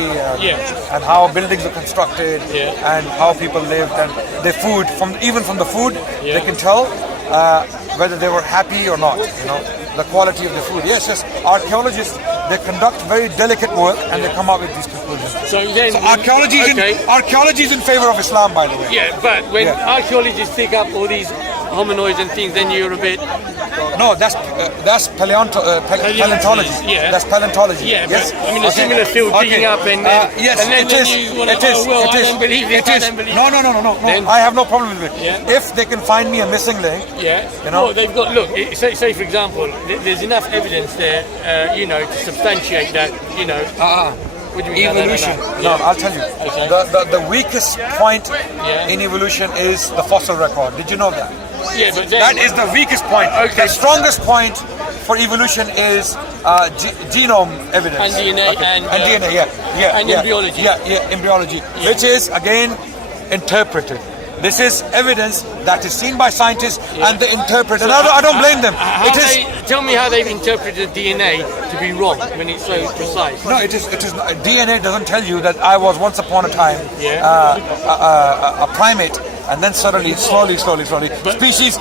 and how buildings are constructed and how people lived and their food. Even from the food, they can tell whether they were happy or not. You know, the quality of the food. Yes, archaeologists, they conduct very delicate work and they come up with these conclusions. So archaeology is in favor of Islam, by the way. Yeah, but when archaeologists dig up all these hominoids and things, then you're a bit... No, that's paleontology. Yeah. That's paleontology. Yeah, yes. but I mean, a similar field digging up and then... yes, and then, it is. you want to, It is. well, It I is. don't believe it, It I is. don't believe No. Then- I have no problem with it. Yeah. If they can find me a missing link, you know. Well, they've got, look, say for example, there's enough evidence there, to substantiate that, what do you mean? Evolution. No. I'll tell you. Okay. The weakest point in evolution is the fossil record. Did you know that? Yeah, but then, That is the weakest point. Okay. The strongest point for evolution is genome evidence. And DNA and DNA, and embryology. Embryology, which is again interpreted. This is evidence that is seen by scientists and they interpret. And I don't blame them. Tell me how they've interpreted DNA to be wrong when it's so precise. No, it is not. DNA doesn't tell you that I was once upon a time a primate, and then suddenly, slowly, species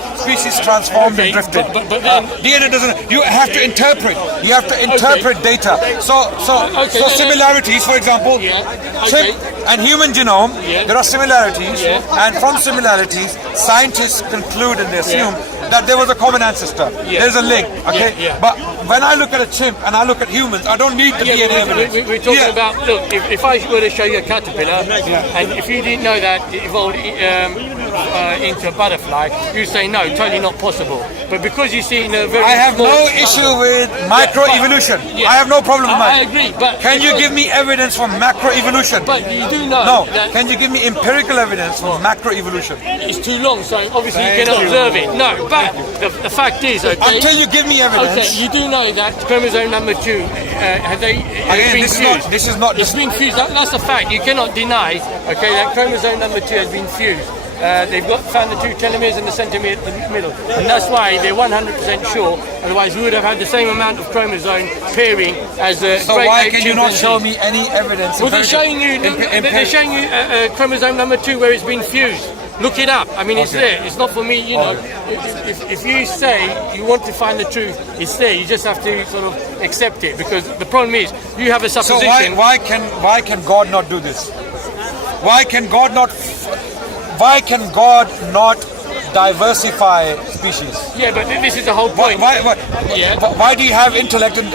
transformed and drifted. But then, DNA doesn't. You have to interpret. You have to interpret data. So similarities, for example, chimp and human genome. There are similarities, and from similarities, scientists conclude and they assume that there was a common ancestor. There's a link. Okay, but when I look at a chimp and I look at humans, I don't need the DNA evidence. We're talking about, look, if I were to show you a caterpillar, and if you didn't know that it evolved into a butterfly, you say no, totally not possible. But because you see in a very I have no issue with microevolution. I have no problem with I agree, but can you give me evidence for macroevolution? But you do know No. that Can you give me empirical evidence for macroevolution? it's too long, so obviously you cannot observe it. No, but the fact is, okay. Until you give me evidence. Okay, you do know that chromosome number 2 has been fused. This is not. It's been fused. That's a fact. You cannot deny, okay, that chromosome number 2 has been fused. They've found the 2 telomeres and the centromere in the middle, and that's why they're 100% sure. Otherwise, we would have had the same amount of chromosome pairing as the So great why ape can you not chimpanzee. show me any evidence? Well, they're showing you. They're showing you chromosome number 2 where it's been fused. Look it up. I mean, it's there. It's not for me. You know, if you say you want to find the truth, it's there. You just have to sort of accept it, because the problem is you have a So supposition. why can God not do this? Why can God not diversify species? Yeah, but this is the whole point. Why do you have intellect and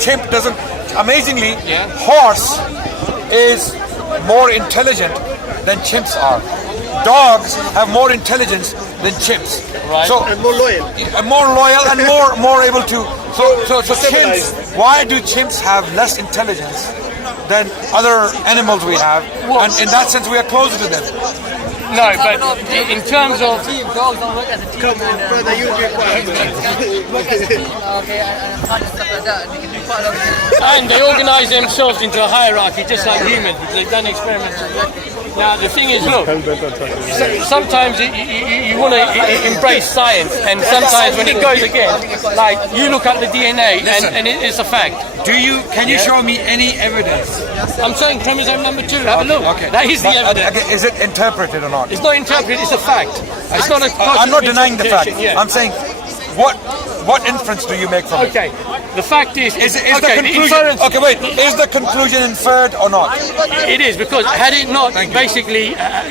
chimp doesn't? Amazingly, Yeah. horse is more intelligent than chimps are. Dogs have more intelligence than chimps. Right. So And more loyal. more loyal and more able to. So chimps. Why do chimps have less intelligence than other animals we have? And in that sense, we are closer to them. No, but in terms of dogs don't work as a team. Come on, brother, you'll be quiet. Work as a team, okay, and hunt and stuff like that. And they can do quite a lot of things. and they organise themselves into a hierarchy, just like humans, because they've done experiments. Now the thing is, look, sometimes you want to embrace science, and sometimes when it goes against, like you look at the DNA and it's a fact. Can you show me any evidence? I'm saying chromosome number 2. Have a look. Okay. That is the evidence. Okay, is it interpreted or not? It's not interpreted. It's a fact. It's not a. I'm not denying the fact. Yeah. I'm saying, what inference do you make from it? Okay. The fact is Is okay, the conclusion? inference- Okay, wait. Is the conclusion inferred or not? It is, because had it not Thank you. basically had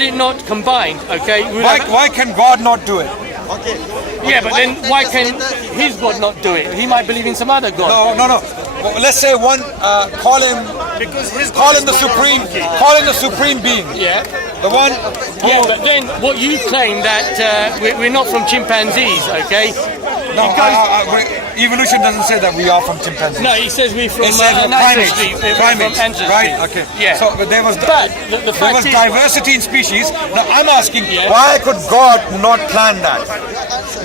it not combined, okay, we would have- Why can God not do it? yeah, but then why can his God not do it? He might believe in some other God. No. Well, let's say one. Call him the supreme. Call him the supreme being. Yeah. The one. Yeah, but then what you claim that we're not from chimpanzees, okay? No, It goes- evolution doesn't say that we are from chimpanzees. No, he says we're from It says an primates. ancestry. We're Primates, from ancestry. right? Okay. Yeah. So but there was But the fact is, diversity in species. Now I'm asking, Yeah. why could God not plan that?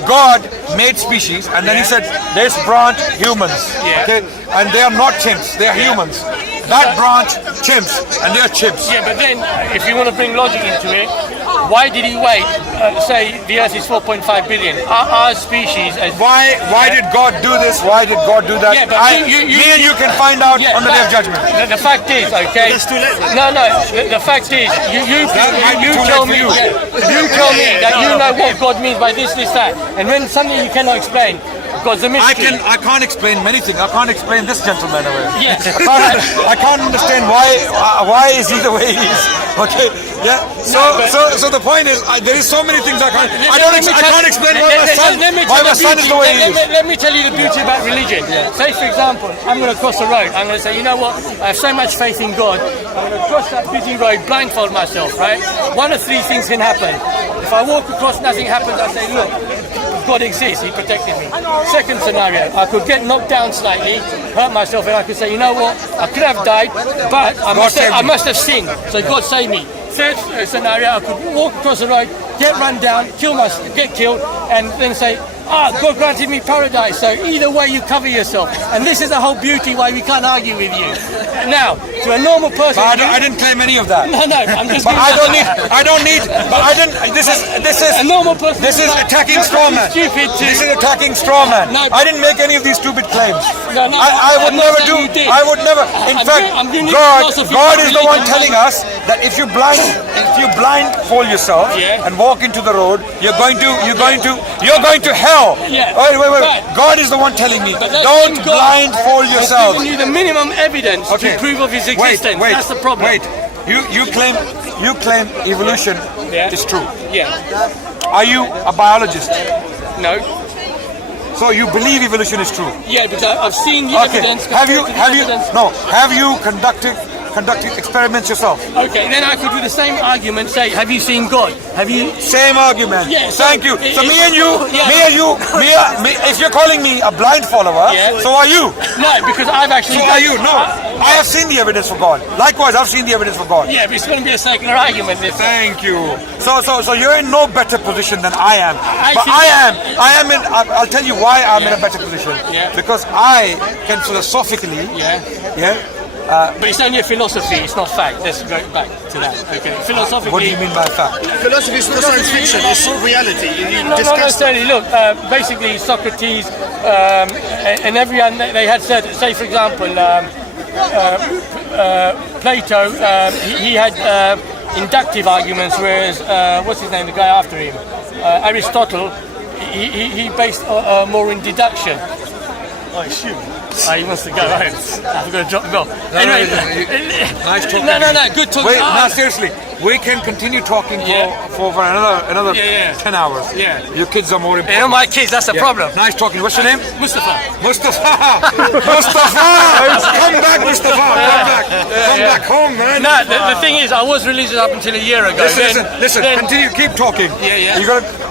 God made species, and then He said, "This branch humans, Yeah. okay, and they are not chimps; they are humans. That branch chimps, and they are chimps." yeah, but then if you want to bring logic into it, why did he wait? Say the Earth is 4.5 billion. Our species, as Why did God do this? Why did God do that? Yeah, but Me and you can find out Yeah, on the day of judgment. The fact is, okay. That's too late. No. The fact is, you tell me, you tell me that you know what God means by this, that, and when something you cannot explain, because the mystery. I can't explain many things. I can't explain this gentleman away. Yes. I can't understand why is he the way he is. Okay. Yeah. So the point is, there is so many things I can't. I can't explain why my son is the way he is. Let me tell you the beauty about religion. Say, for example, I'm going to cross the road. I'm going to say, you know what? I have so much faith in God. I'm going to cross that busy road, blindfold myself. Right? One of 3 things can happen. If I walk across, nothing happens. I say, look, God exists. He protected me. Second scenario, I could get knocked down slightly, hurt myself, and I could say, you know what? I could have died, but I must have sinned. So God saved me. Third scenario, I could walk across the road, get run down, get killed, and then say, God granted me paradise, so either way you cover yourself. And this is the whole beauty why we can't argue with you. Now, to a normal person... But I didn't claim any of that. No, I'm just... But this is... A normal person... This is attacking straw man. This is attacking straw man. No, I didn't make any of these stupid claims. No, I would never do... I would never... In fact, God is the one telling us that if you blindfold yourself and walk into the road, you're going to hell. Yeah. Wait. God is the one telling me, don't blindfold yourself. Giving you the minimum evidence to prove of his existence. Wait, that's the problem. Wait, you claim evolution is true. Yeah. Are you a biologist? No. So you believe evolution is true? Yeah, because I've seen the evidence. Have you conducted experiments yourself? Okay, then I could do the same argument. Say, have you seen God? Have you? Same argument. Yeah, Thank you. So me and you. If you're calling me a blind follower, so are you? No, because I've actually. So are you? No, I have seen the evidence for God. Likewise, I've seen the evidence for God. Yeah, but it's going to be a circular argument. Thank you. So you're in no better position than I am. I am in. I'll tell you why I'm in a better position. Yeah. Because I can philosophically. But it's only a philosophy, it's not fact. Let's go back to that. Okay. Philosophically... What do you mean by fact? Philosophy is not science fiction, it's sort of reality. Not necessarily. Look, basically Socrates and everyone, they had said, say for example, Plato, he had inductive arguments, whereas, what's his name, the guy after him? Aristotle, he based more in deduction. Oh, shoot. He wants to go home. I'm going to drop him off. Anyway, nice talking. No, good talking. Wait, no, seriously. We can continue talking for another 10 hours. Yeah. Your kids are more important. You know, my kids, that's the problem. Nice talking. What's your name? Mustafa. Come back, Mustafa. Come back home, man. No, the thing is, I was religious up until a year ago. Listen. Continue. Keep talking. Yeah.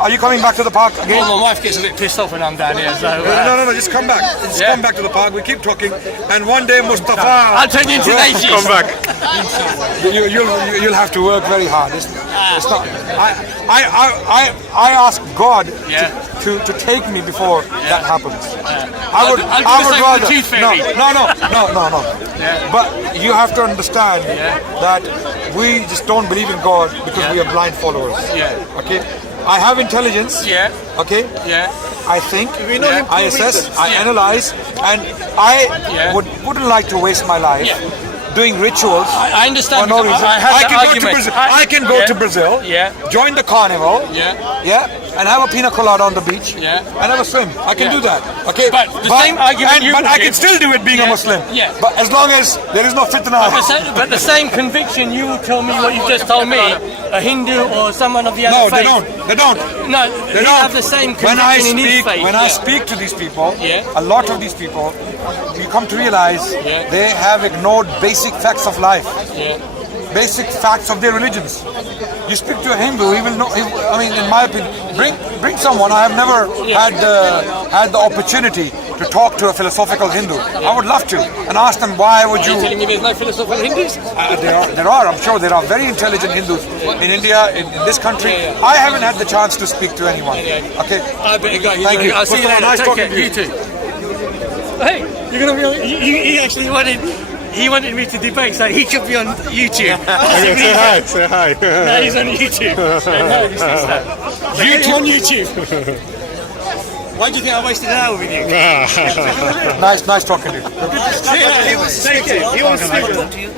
Are you coming back to the park again? Well, my wife gets a bit pissed off when I'm down here. So, no. Just come back. Come back to the park. We keep talking. And one day, Mustafa. I'll turn you into an atheist. Come back. You'll have to work very hard. It's not. I ask God to take me before that happens. I would rather. No. But you have to understand that we just don't believe in God because we are blind followers. Okay. I have intelligence. Okay. I think. I assess. I analyze, and I wouldn't like to waste my life doing rituals. I understand. For no reason. I can go to Brazil. Join the carnival. And have a pina colada on the beach. And have a swim. I can do that. Okay. But the same argument but I can still do it being a Muslim. But as long as there is no fitna. But the same conviction you will tell me what you just told me, a Hindu or someone of the other faith. They don't. No, they don't have the same conviction in his faith. When I speak to these people, a lot of these people, you come to realize they have ignored basic facts of life. Basic facts of their religions. You speak to a Hindu, he will know. In my opinion, bring someone. I have never had the opportunity to talk to a philosophical Hindu. I would love to and ask them why would you. Are you telling me there's no philosophical Hindus? There are. I'm sure there are very intelligent Hindus in India, in this country. I haven't had the chance to speak to anyone. Okay. I better go. Thank you. I'll see you later. Nice talking to you. You too. Hey, you're gonna be. He actually wanted. He wanted me to debate, so he could be on YouTube. Say hi. No, he's on YouTube. YouTube on YouTube. Why do you think I wasted an hour with you? Nice talking to you. He wants to speak to you.